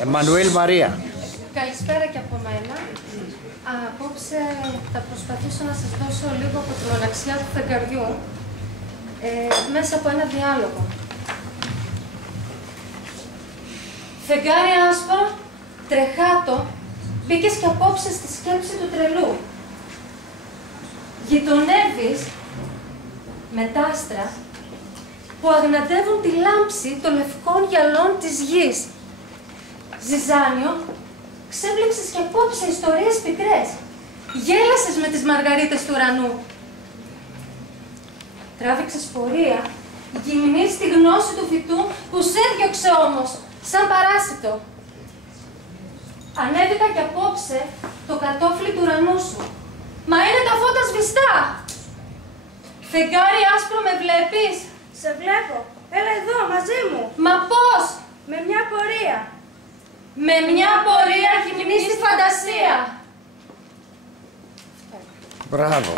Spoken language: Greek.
Εμμανουήλ Μαρία. Καλησπέρα και από μένα. Απόψε θα προσπαθήσω να σας δώσω λίγο από τη μοναξιά του φεγγαριού μέσα από ένα διάλογο. Φεγγάρι άσπρο, τρεχάτο, μπήκες και απόψε στη σκέψη του τρελού. Γειτονεύεις με τ' άστρα που αγναντεύουν τη λάμψη των λευκών γυαλών της γης. Ζυζάνιο, ξέβλεψες και απόψε ιστορίες πικρές. Γέλασες με τις μαργαρίτες του ουρανού. Τράβηξες πορεία, γυμνή στη γνώση του φυτού που σε έδιωξε όμως, σαν παράσιτο. Ανέβηκα κι απόψε το κατόφλι του ουρανού σου. Μα είναι τα φώτα σβηστά. Φεγγάρι άσπρο, με βλέπεις? Σε βλέπω. Έλα εδώ, μαζί μου. Μα πώς? Με μια πορεία. Με μια πορεία γυμνή στη φαντασία. Μπράβο.